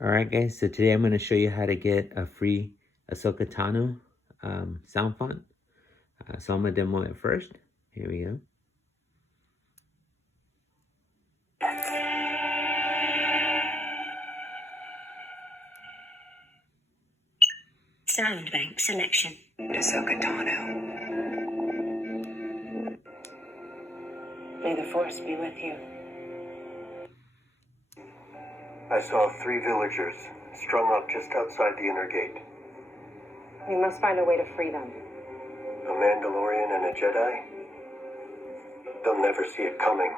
Alright guys, so today I'm going to show you how to get a free Ashoka Tano sound font. So I'm going to demo it first. Here we go. Sound bank selection. Ashoka Tano. May the force be with you. I saw 3 villagers strung up just outside the inner gate. We must find a way to free them. A Mandalorian and a Jedi? They'll never see it coming.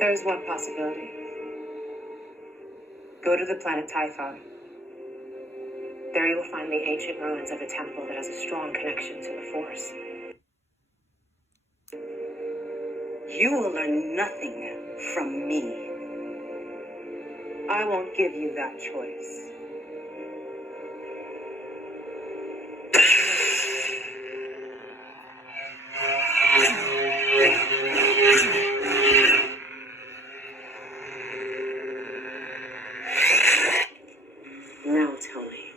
There is one possibility. Go to the planet Typhon. There you will find the ancient ruins of a temple that has a strong connection to the Force. You will learn nothing from me. I won't give you that choice. Now tell me,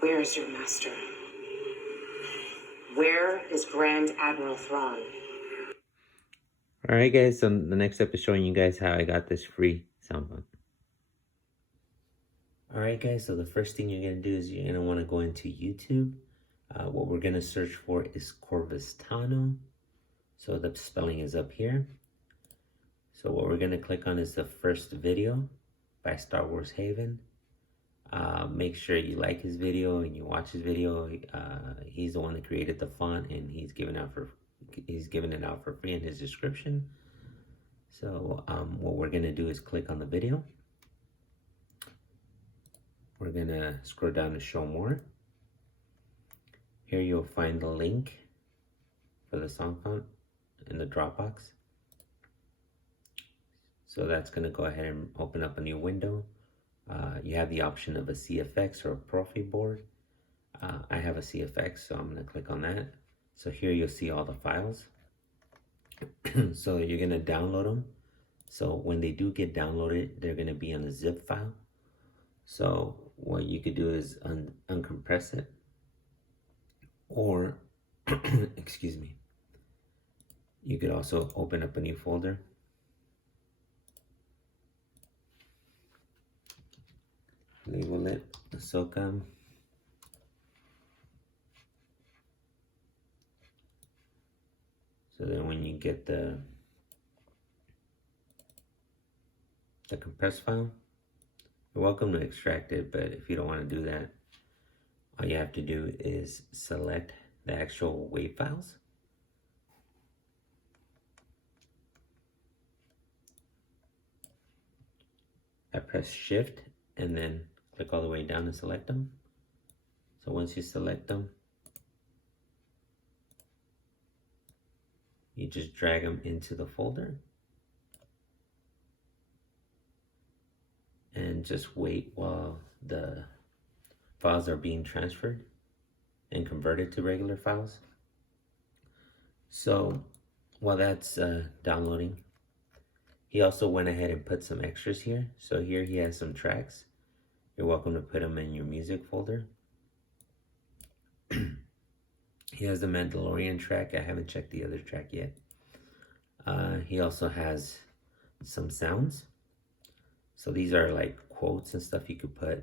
where is your master? Where is Grand Admiral Thrawn? Alright guys, so the next step is showing you guys how I got this free sound font. Alright guys, so the first thing you're going to do is you're going to want to go into YouTube. What we're going to search for is Corvus Tano. So the spelling is up here. So what we're going to click on is the first video by Star Wars Haven. Make sure you like his video and you watch his video. He's the one that created the font, and he's giving it out for free in his description. So what we're gonna do is click on the video. We're gonna scroll down to show more. Here you'll find the link for the song font in the Dropbox. So that's gonna go ahead and open up a new window. You have the option of a CFX or a Profi board. I have a CFX, so I'm going to click on that. So here you'll see all the files. So you're going to download them. So when they do get downloaded, they're going to be on a zip file. So what you could do is uncompress it. Or, excuse me, you could also open up a new folder. Label it Ashoka. So then when you get the compressed file, you're welcome to extract it, but if you don't want to do that, all you have to do is select the actual WAV files. I press Shift and then click all the way down and select them. So once you select them, you just drag them into the folder and just wait while the files are being transferred and converted to regular files. So while that's downloading, he also went ahead and put some extras here. So here he has some tracks. You're welcome to put them in your music folder. He has the Mandalorian track. I haven't checked the other track yet. He also has some sounds. So these are like quotes and stuff you could put,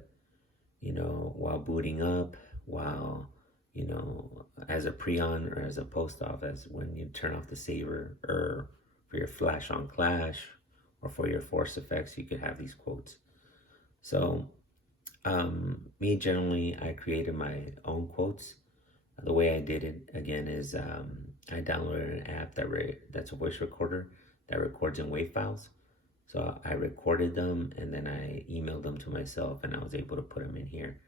you know, while booting up, while, you know, as a pre-on or as a post-off, as when you turn off the saber, or for your flash on clash, or for your force effects, you could have these quotes. So Me generally, I created my own quotes. The way I did it again is I downloaded an app that's a voice recorder that records in WAV files. So I recorded them and then I emailed them to myself, and I was able to put them in here,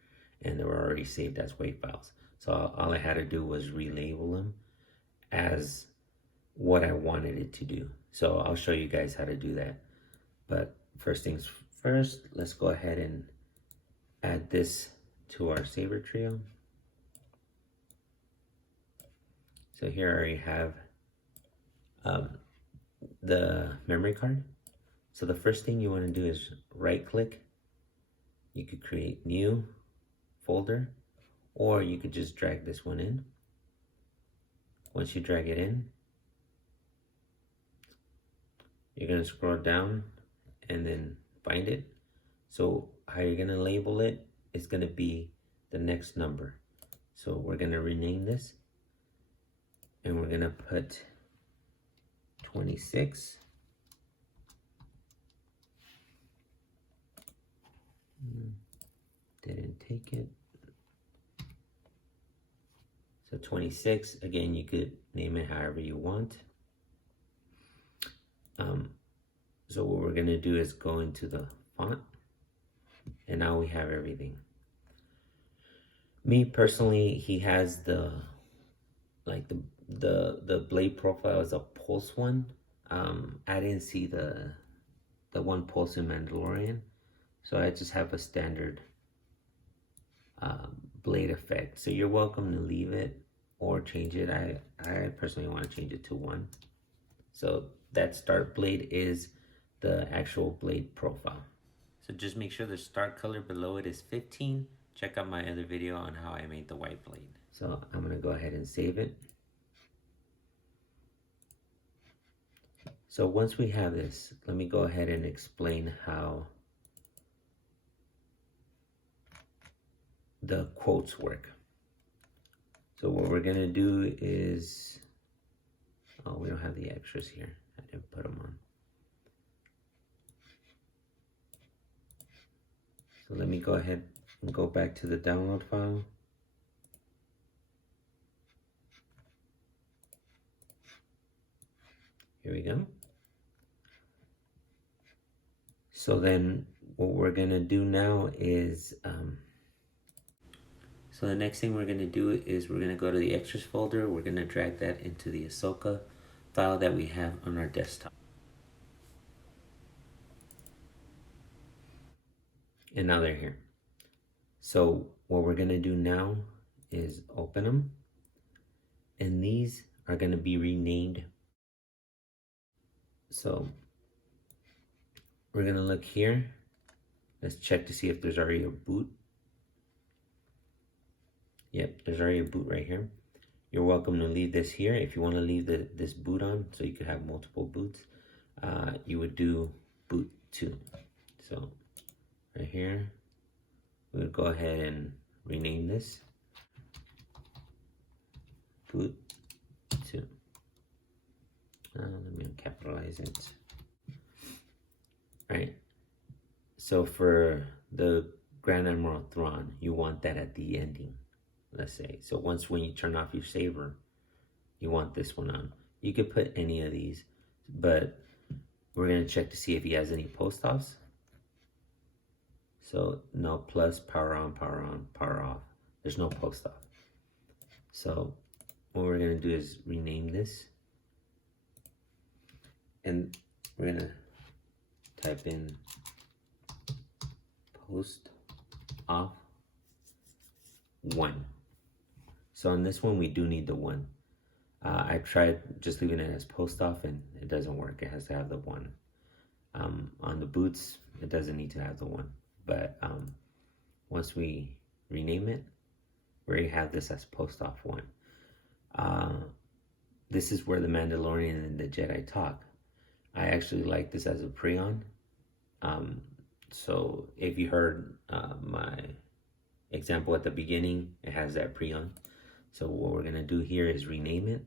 and they were already saved as WAV files. So all I had to do was relabel them as what I wanted it to do. So I'll show you guys how to do that. But first things first, let's go ahead and add this to our Sabertrio. So here I already have the memory card. So the first thing you want to do is right click. You could create new folder, or you could just drag this one in. Once you drag it in, you're going to scroll down and then find it. So how you're going to label it is going to be the next number. So we're going to rename this, and we're going to put 26. Didn't take it. So 26, again, you could name it however you want. So what we're gonna do is go into the font, and now we have everything. Me personally, he has the blade profile is a pulse one. I didn't see the one pulse in Mandalorian, so I just have a standard blade effect. So you're welcome to leave it or change it. I personally want to change it to 1. So that start blade is the actual blade profile. So just make sure the start color below it is 15. Check out my other video on how I made the white blade. So I'm gonna go ahead and save it. So once we have this, let me go ahead and explain how the quotes work. So what we're gonna do is, oh, we don't have the extras here. I didn't put them on. So let me go ahead and go back to the download file. Here we go. So then what we're gonna do now is, so the next thing we're gonna do is we're gonna go to the extras folder. We're gonna drag that into the Ashoka file that we have on our desktop. And now they're here. So what we're gonna do now is open them, and these are gonna be renamed. So we're gonna look here. Let's check to see if there's already a boot. Yep, there's already a boot right here. You're welcome to leave this here. If you want to leave this boot on so you could have multiple boots, you would do boot 2. So right here, we would go ahead and rename this boot 2. Let me capitalize it. Right. So for the Grand Admiral Thrawn, you want that at the ending, let's say. So when you turn off your saber, you want this one on. You could put any of these, but we're gonna check to see if he has any post-offs. So no, plus, power on, power off. There's no post-off. So what we're gonna do is rename this, and we're gonna type in post off 1. So on this one, we do need the 1. I tried just leaving it as post off, and it doesn't work. It has to have the 1. On the boots, it doesn't need to have the 1. But once we rename it, we already have this as post off 1. This is where the Mandalorian and the Jedi talk. I actually like this as a prion. So if you heard my example at the beginning, it has that prion. So what we're gonna do here is rename it,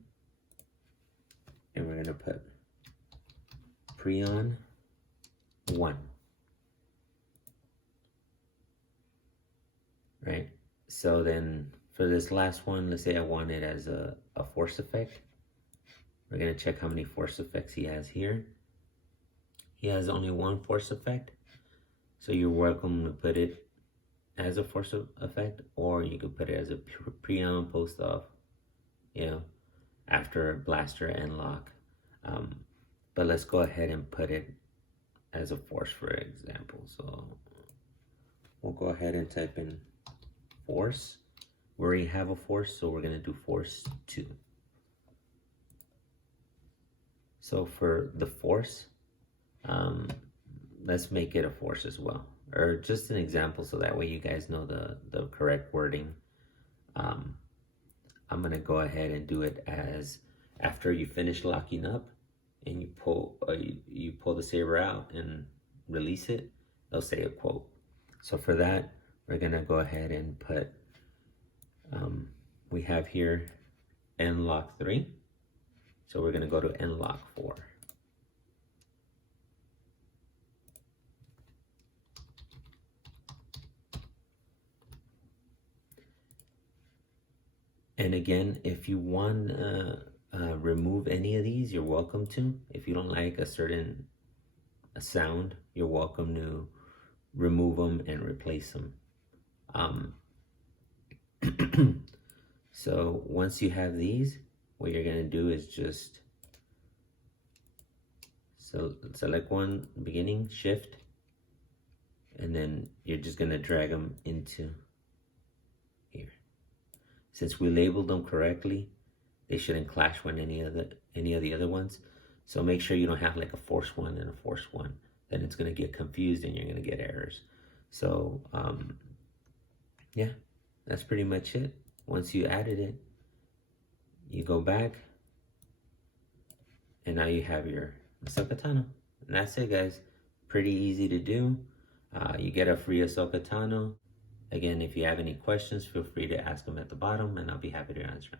and we're gonna put prion 1. So then for this last one, let's say I want it as a force effect. We're going to check how many force effects he has here. He has only one force effect. So you're welcome to put it as a force effect, or you could put it as a pre-on, post-off, you know, after blaster and lock. But let's go ahead and put it as a force, for example. So we'll go ahead and type in force. We already have a force, so we're going to do force 2. So for the force, let's make it a force as well, or just an example, so that way you guys know the correct wording. I'm going to go ahead and do it as after you finish locking up and you pull the saber out and release it, they'll say a quote. So for that, we're going to go ahead and put, we have here end lock 3. So we're going to go to end lock 4. And again, if you want to remove any of these, you're welcome to. If you don't like a certain sound, you're welcome to remove them and replace them. So once you have these, what you're going to do is just select one, beginning, shift, and then you're just going to drag them into here. Since we labeled them correctly, they shouldn't clash with any of the other ones. So make sure you don't have like a force 1 and a force 1. Then it's going to get confused and you're going to get errors. So yeah, that's pretty much it. Once you added it, you go back, and now you have your Ashoka Tano. And that's it, guys. Pretty easy to do. You get a free Ashoka Tano. Again, if you have any questions, feel free to ask them at the bottom, and I'll be happy to answer them.